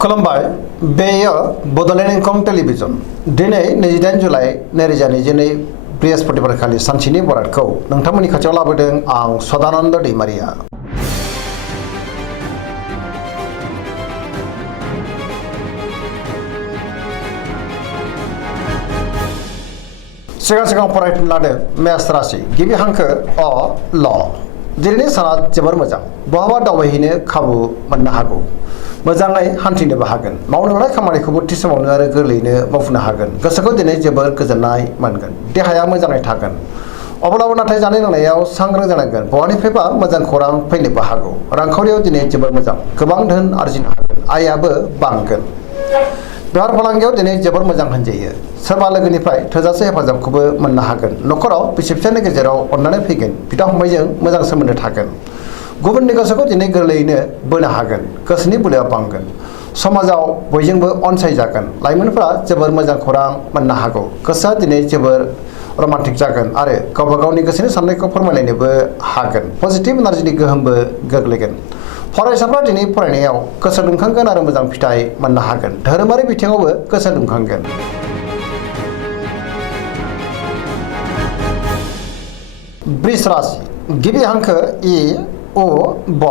खुलुमबाय बेयो बड'लेण्ड इंखं टेलिभिजन दिनै 28 जुलाइ 2022 बृहस्पतिबारखालि सानसेनि बरादखौ नोंथांमोननि खाथियाव लाबोदों आं सदानन्द दैमारिया। सिगां फरायनो लादों मेष राशि गिबि हांखो अ ल दिनैनि साना जोबोर मोजां बहाबा दावबायहैनो खाबु मोननो हागौ मोजाङै हान्थिनोबो हागोन मावनो लानाय खामानिखौबो थि समावनो आरो गोरलैयैनो मावफुंनो हागोन गोसोखौ दिनै जोबोर गोजोननाय मोनगोन देहाया मोजाङै थागोन अब्लाबो नाथाय जानाय लोंनायाव सांग्रां जानांगोन बहानिफ्रायबा मोजां खौरां फैनोबो हागौ रांखावरियाव दिनै जोबोर मोजां गोबां धोन आरजिनो हागोन आयाबो बांगोन बेफार फालांगियाव दिनै जोबोर मोजां होनजायो सोरबा लोगोनिफ्राय थोजासे हेफाजाबखौबो मोननो हागोन न'खराव बिसि फिसायनि गेजेराव अननानै फैगोन बिदा फंबायजों मोजां सोमोन्दो थागोन गुबुननि गोसोखौ दिनै गोरलैयैनो बोनो हागोन गोसोनि बोलोआ बांगोन समाजाव बयजोंबो अनसायजागोन लाइमोनफोरा जोबोर मोजां खौरां मोननो हागौ गोसोआ दिनै जोबोर रमान्टिक जागोन आरो गावबा गावनि गोसोनि साननायखौ फोरमायलायनोबो हागोन पजिटिभ एनार्जिनि गोहोमबो गोग्लैगोन फरायसाफ्रा दिनै फरायनायाव गोसो दुंखांगोन आरो मोजां फिथाइ मोननो हागोन धोरोमारि बिथिङावबो गोसो दुंखांगोन वृष राशि गिबि हांखो इ उ ब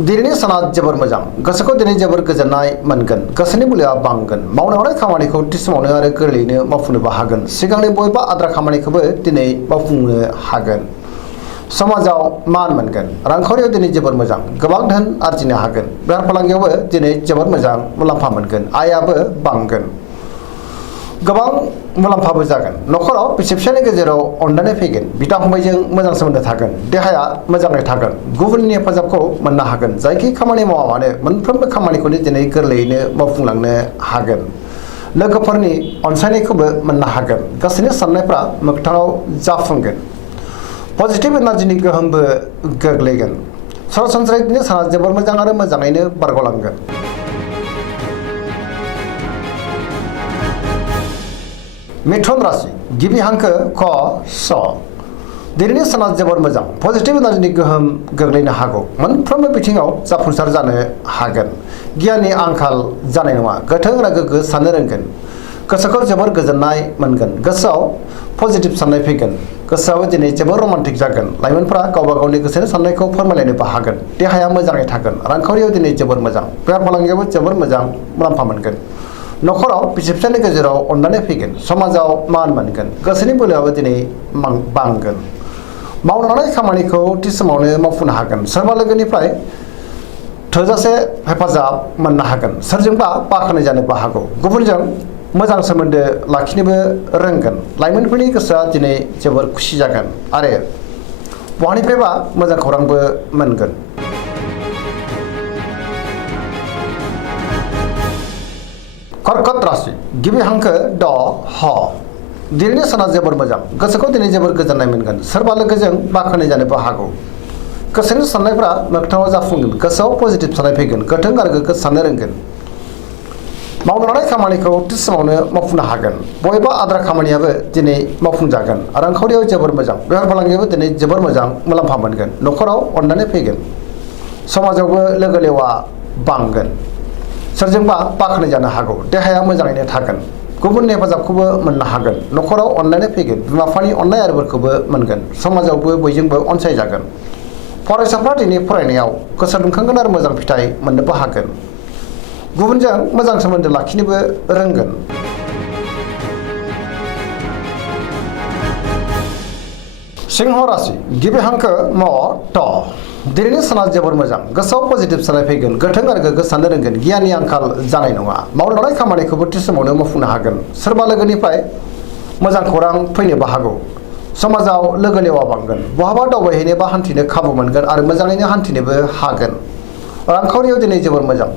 दिनैनि साना जोबोर मोजां गोसोखौ दिनै जोबोर गोजोननाय मोनगोन गोसोनि बोलोआ बांगोन मावनो हानाय खामानिखौ थि समावनो आरो गोरलैयैनो मावफुंनोबो हागोन सिगांनि बबेबा आद्रा खामानिखौबो दिनै मावफुंनो हागोन समाजाव मान मोनगोन रांखावरियाव दिनै जोबोर मोजां गोबां धोन आरजिनो हागोन बेफार फालांगियावबो दिनै जोबोर मोजां मुलाम्फा मोनगोन आयाबो बांगोन गोबां मुलाम्फाबो जागोन न'खराव बिसि फिसायनि गेजेराव अनलायनाय फैगोन बिदा फंबायजों मोजां सोमोन्दो थागोन देहाया मोजाङै थागोन गुबुननि हेफाजाबखौ मोननो हागोन जायखि खामानि मावा मानो मोनफ्रोमबो खामानिखौनो दिनै गोरलैयैनो मावफुंलांनो हागोन लोगोफोरनि अनसायनायखौबो मोननो हागोन गोसोनि साननायफ्रा मोगथाङाव जाफुंगोन पजिटिभ एनार्जिनि गोहोमबो गोग्लैगोन सरासनस्रायै दिनै साना जोबोर मोजां आरो मोजाङैनो बारग'लांगोन मिथुन राशि गिबि हांखो क स दिनैनि साना जोबोर मोजां पजिटिभ एनार्जिनि गोहोम गोग्लैनो हागौ मोनफ्रोमबो बिथिङाव जाफुंसार जानो हागोन गियाननि आंखाल जानाय नङा गोथों आरो गोग्गो साननो रोंगोन गोसोखौ जोबोर गोजोननाय मोनगोन गोसोआव पजिटिभ साननाय फैगोन गोसोआबो दिनै जोबोर रमान्टिक जागोन लाइमोनफोरा गावबा गावनि गोसोनि साननायखौ फोरमायलायनोबो हागोन देहाया मोजाङै थागोन रांखावरियाव दिनै जोबोर मोजां बेफार फालांगियावबो जोबोर मोजां मुलाम्फा मोनगोन न'खराव बिसि फिसायनि गेजेराव अननानै फैगोन समाजाव मान मोनगोन गोसोनि बोलोआबो दिनै बांगोन मावनो लानाय खामानिखौ थि समावनो मावफुंनो हागोन सोरबा लोगोनिफ्राय थोजासे हेफाजाब मोननो हागोन सोरजोंबा बाख्नाय जानोबो हागौ गुबुनजों मोजां सोमोन्दो लाखिनोबो रोंगोन लाइमोनफोरनि गोसोआ दिनै जोबोर खुसि जागोन आरो बहानिफ्रायबा मोजां खौरांबो मोनगोन कर्कट राशि गिबि हांखो ड ह दिनैनि साना जोबोर मोजां गोसोखौ दिनै जोबोर गोजोननाय मोनगोन सोरबा लोगोजों बाख्नाय जानोबो हागौ गोसोनि साननायफ्रा मोगथाङाव जाफुंगोन गोसोआव पजिटिभ साननाय फैगोन गोथों आरो गोग्गो साननो रोंगोन मावनो लानाय खामानिखौ थि समावनो मावफुंनो हागोन बबेबा आद्रा खामानियाबो दिनै मावफुंजागोन रांखावरियाव जोबोर मोजां बेफार फालांगियावबो दिनै जोबोर मोजां मुलाम्फा मोनगोन न'खराव अननानै फैगोन समाजावबो लोगो लेवा बांगोन सोरजोंबा बाख्नाय जानो हागौ देहाया मोजाङैनो थागोन गुबुननि हेफाजाबखौबो मोननो हागोन न'खराव अननानै फैगोन बिमा बिफानि अननाय आरिफोरखौबो मोनगोन समाजावबो बयजोंबो अनसायजागोन फरायसाफ्रा दिनै फरायनायाव गोसो दुंखांगोन आरो मोजां फिथाइ मोननोबो हागोन गुबुनजों मोजां सोमोन्दो लाखिनोबो रोंगोन सिंह राशि गिबि हांखो म ट दिनैनि साना जोबोर मोजां गोसोआव पजिटिभ साननाय फैगोन गोथों आरो गोग्गो साननो रोंगोन गियाननि आंखाल जानाय नङा मावनो लानाय खामानिखौबो थि समावनो मावफुंनो हागोन सोरबा लोगोनिफ्राय मोजां खौरां फैनोबो हागौ समाजाव लोगो लेवा बांगोन बहाबा दावबायहैनो बा हान्थिनो खाबु मोनगोन आरो मोजाङैनो हान्थिनोबो हागोन रांखावरियाव दिनै जोबोर मोजां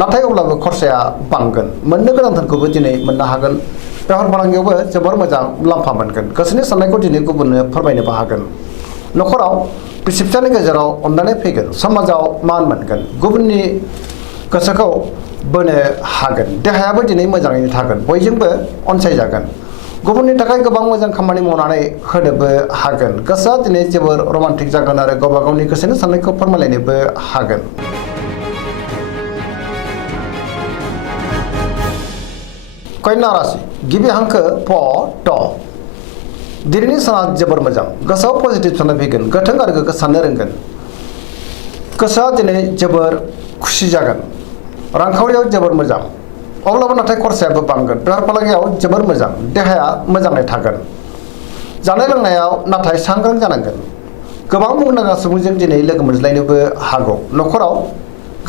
नाथाय अब्लाबो खरसाया बांगोन मोननो गोनां धोनखौबो दिनै मोननो हागोन बेफार फालांगियावबो जोबोर मोजां मुलाम्फा मोनगोन गोसोनि साननायखौ दिनै गुबुननो फोरमायनोबो हागोन न'खराव बिसि फिसायनि गेजेराव अननानै फैगोन समाजाव मान मोनगोन गुबुननि गोसोखौ बोनो हागोन देहायाबो दिनै मोजाङैनो थागोन बयजोंबो अनसायजागोन गुबुननि थाखाय गोबां मोजां खामानि मावनानै होनोबो हागोन गोसोआ दिनै जोबोर रमान्टिक जागोन आरो गावबा गावनि गोसोनि साननायखौ फोरमायलायनोबो हागोन कन्या राशि गिबि हांखो प ट दिनैनि साना जोबोर मोजां गोसोआव पजिटिभ साननाय फैगोन गोथों आरो गोग्गो साननो रोंगोन गोसोआ दिनै जोबोर खुसि जागोन रांखावरियाव जोबोर मोजां अब्लाबो नाथाय खरसायाबो बांगोन बेफार फालांगियाव जोबोर मोजां देहाया मोजाङै थागोन जानाय लोंनायाव नाथाय सांग्रां जानांगोन गोबां मुंदांखा सुबुंजों दिनै लोगो मोनज्लायनोबो हागौ नखराव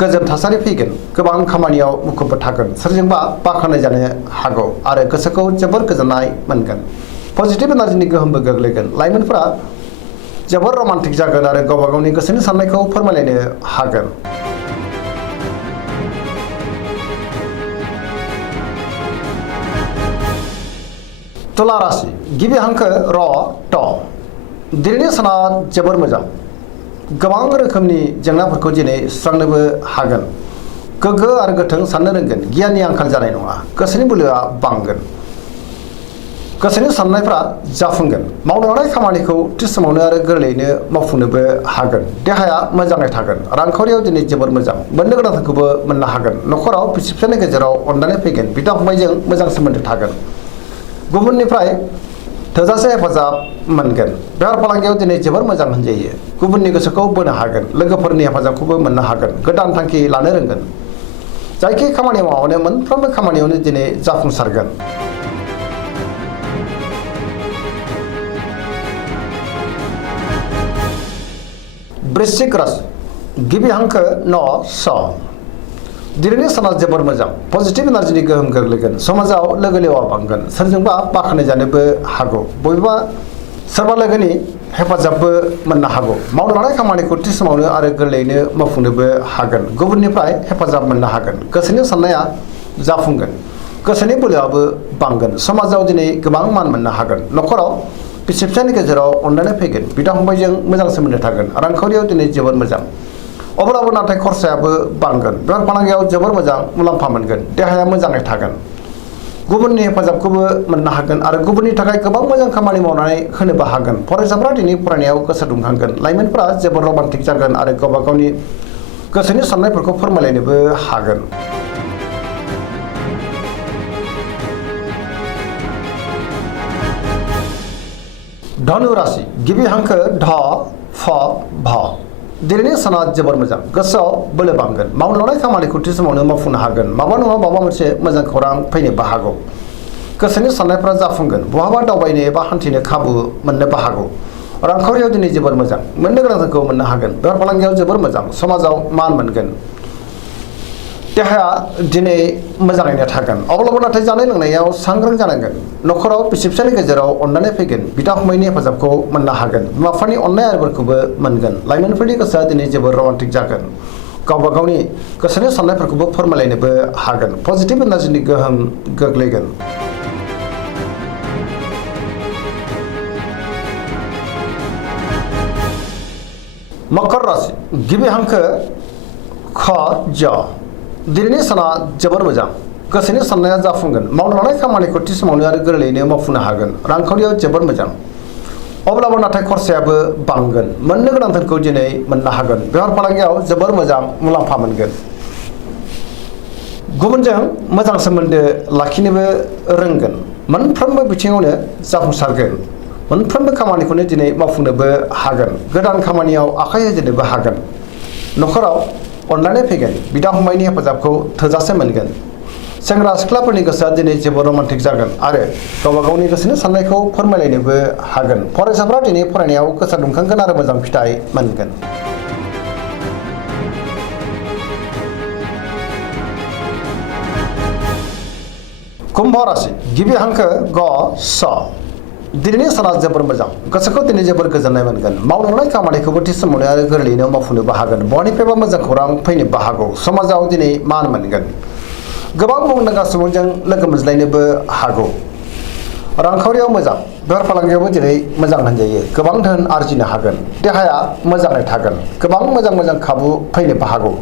गोजोन थासारि फैगोन गोबां खामानियाव मुखुबबो थागोन सोरजोंबा बाख्नाय जानो हागौ आरो गोसोखौ जोबोर गोजोननाय मोनगोन पजिटिभ एनार्जिनि गोहोमबो गोग्लैगोन लाइमोनफोरा जोबोर रमान्टिक जागोन आरो गावबा गावनि गोसोनि साननायखौ फोरमायलायनो हागोन तुला राशि गिबि हांखो र ट दिनैनि साना जोबोर मोजां गोबां रोखोमनि जेंनाफोरखौ दिनै सुस्रांनोबो हागोन गोग्गो आरो गोथों साननो रोंगोन गियाननि आंखाल जानाय नङा गोसोनि बोलोआ बांगोन गोसोनि साननायफ्रा जाफुंगोन मावनो लानाय खामानिखौ थि समावनो आरो गोरलैयैनो मावफुंनोबो हागोन देहाया मोजाङै थागोन रांखावरियाव दिनै जोबोर मोजां मोननो गोनांखौबो मोननो हागोन नखराव बिसि फिसायनि गेजेराव अनलायनाय फैगोन बिदा फंबायजों मोजां सोमोन्दो थागोन गुबुननिफ्राय थोजासे हेफाजाब मोनगोन बेफार फालांगियाव दिनै जोबोर मोजां होनजायो गुबुननि गोसोखौ बोनो हागोन लोगोफोरनि हेफाजाबखौबो मोननो हागोन गोदान थांखि लानो रोंगोन जायखि खामानि मावनो मोनफ्रोमबो खामानियावनो दिनै जाफुंसारगोन वृश्चिक राशि गिबि हांखो न स दिनैनि साना जोबोर मोजां पजिटिभ एनार्जिनि गोहोम गोग्लैगोन समाजाव लोगो लेवा बांगोन सोरजोंबा बाख्नाय जानोबो हागौ बबेबा सोरबा लोगोनि हेफाजाबबो मोननो हागौ मावनो लानाय खामानिखौ थि समावनो आरो गोरलैयैनो मावफुंनोबो हागोन गुबुननिफ्राय हेफाजाब मोननो हागोन गोसोनि साननाया जाफुंगोन गोसोनि बोलोआबो बांगोन समाजाव दिनै गोबां मान मोननो हागोन नखराव बिसि फिसायनि गेजेराव अनलायनाय फैगोन बिदा फंबायजों मोजां सोमोन्दो थागोन रांखावरियाव दिनै जोबोर मोजां अब्लाबो नाथाय खरसायाबो बांगोन बेफार फालांगियाव जोबोर मोजां मुलाम्फा मोनगोन देहाया मोजाङै थागोन गुबुननि हेफाजाबखौबो मोननो हागोन आरो गुबुननि थाखाय गोबां मोजां खामानि मावनानै होनोबो हागोन फरायसाफ्रा दिनै फरायनायाव गोसो दुंखांगोन लाइमोनफोरा जोबोर रमान्टिक जागोन आरो गावबा गावनि गोसोनि साननायफोरखौ फोरमायलायनोबो हागोन धनु राशि गिबि हांखो ढ फ भ दिनैनि साना जोबोर मोजां गोसोआव बोलो बांगोन मावनो लानाय खामानिखौ थि समावनो मावफुंनो हागोन माबा नङा माबा मोनसे मोजां खौरां फैनोबो हागौ गोसोनि साननायफ्रा जाफुंगोन बहाबा दावबायनो एबा हान्थिनो खाबु मोननोबो हागौ रांखावरियाव दिनै जोबोर मोजां मोननो गोनांखौ मोननो हागोन बेफार फालांगियाव जोबोर मोजां समाजाव मान मोनगोन देहाया दिनै मोजाङैनो थागोन अब्लाबो नाथाय जानाय लोंनायाव सांग्रां जानांगोन नखराव बिसि फिसायनि गेजेराव अनलायनाय फैगोन बिदा फंबायनि हेफाजाबखौ मोननो हागोन बिमा बिफानि अननाय आरिफोरखौबो मोनगोन लाइमोनफोरनि गोसोआ दिनै जोबोर रमान्टिक जागोन गावबा गावनि गोसोनि साननायफोरखौबो फोरमायलायनोबो हागोन पजिटिभ एनार्जिनि गोहोम गोग्लैगोन मकर राशि गिबि हांखो ख ज दिनैनि साना जोबोर मोजां गोसोनि साननाया जाफुंगोन मावनो लानाय खामानिखौ थि समावनो आरो गोरलैयैनो मावफुंनो हागोन रांखावरियाव जोबोर मोजां अब्लाबो नाथाय खरसायाबो बांगोन मोननो गोनांफोरखौ दिनै मोननो हागोन बेफार फालांगियाव जोबोर मोजां मुलाम्फा मोनगोन गुबुनजों मोजां सोमोन्दो लाखिनोबो रोंगोन मोनफ्रोमबो बिथिङावनो जाफुंसारगोन मोनफ्रोमबो खामानिखौनो दिनै मावफुंनोबो हागोन गोदान खामानियाव आखाइ होजेननोबो हागोन नखराव अनलायनाय फैगोन बिदा फंबायनि हेफाजाबखौ थोजासे मोनगोन सेंग्रा सिख्लाफोरनि गोसोआ दिनै जोबोर रमान्टिक जागोन आरो गावबा गावनि गोसोनि साननायखौ फोरमायलायनोबो हागोन फरायसाफ्रा दिनै फरायनायाव गोसो दुंखांगोन आरो मोजां फिथाइ मोनगोन कुम्भ राशि गिबि हांखो ग स दिनैनि साना जोबोर मोजां गोसोखौ दिनै जोबोर गोजोननाय मोनगोन मावनो लानाय खामानिखौबो थि समावनो आरो गोरलैयैनो मावफुंनोबो हागोन बहानिफ्रायबा मोजां खौरां फैनोबो हागौ समाजाव दिनै मान मोनगोन गोबां मुंदांखा सुबुंजों लोगो मोनज्लायनोबो हागौ रांखावरियाव मोजां बेफार फालांगियावबो दिनै मोजां होनजायो गोबां धोन आरजिनो हागोन देहाया मोजाङै थागोन गोबां मोजां खाबु फैनोबो हागौ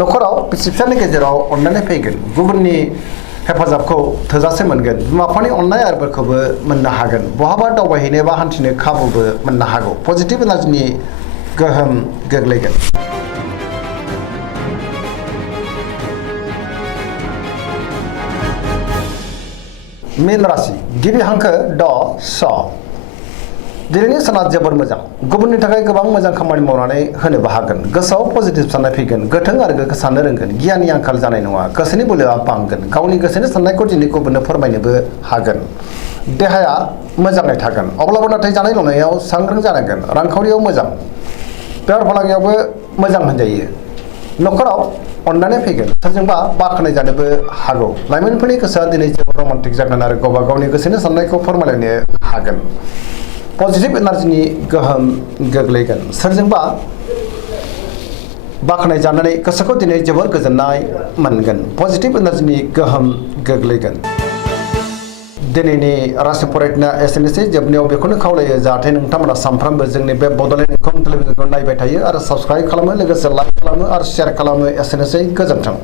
नखराव बिसि फिसायनि गेजेराव अनलायनाय फैगोन गुबुननि हेफाजाबखौ थोजासे मोनगोन बिमा बिफानि अननाय आरिफोरखौबो मोननो हागोन बहाबा दावबायहैनो बा हान्थिनो खाबुबो मोननो हागौ पजिटिभ एनार्जिनि गोहोम गोग्लैगोन मीन राशि गिबि हांखो ड स दिनैनि साना जोबोर मोजां गुबुननि थाखाय गोबां मोजां खामानि मावनानै होनोबो हागोन गोसोआव पजिटिभ साननाय फैगोन गोथों आरो गोग्गो साननो रोंगोन गियाननि आंखाल जानाय नङा गोसोनि बोलोआ बांगोन गावनि गोसोनि साननायखौ दिनै गुबुननो फोरमायनोबो हागोन देहाया मोजाङै थागोन अब्लाबो नाथाय जानाय लोंनायाव सांग्रां जानांगोन रांखावरियाव मोजां बेफार फालांगियावबो मोजां होनजायो न'खराव अननानै फैगोन सोरजोंबा बाख्नाय जानोबो हागौ लाइमोनफोरनि गोसोआ दिनै जोबोद रमान्टिक जागोन आरो गावबा गावनि गोसोनि साननायखौ फोरमायलायनो हागोन पजिटिभ एनार्जिनि गोहोम गोग्लैगोन सोरजोंबा बाख्नाय जानानै गोसोखौ दिनै जोबोर गोजोननाय मोनगोन पजिटिभ एनार्जिनि गोहोम गोग्लैगोन दिनैनि राशि फरायनाया एसेनोसै जोबनायाव बेखौनो खावलायो जाहाथे नोंथांमोना सानफ्रामबो जोंनि बे बड'लेण्ड इंखं टेलिभिजनखौ नायबाय थायो आरो साबस्क्राइब खालामो लोगोसे लाइक खालामो आरो शेयार खालामो एसेनोसै गोजोन्थों।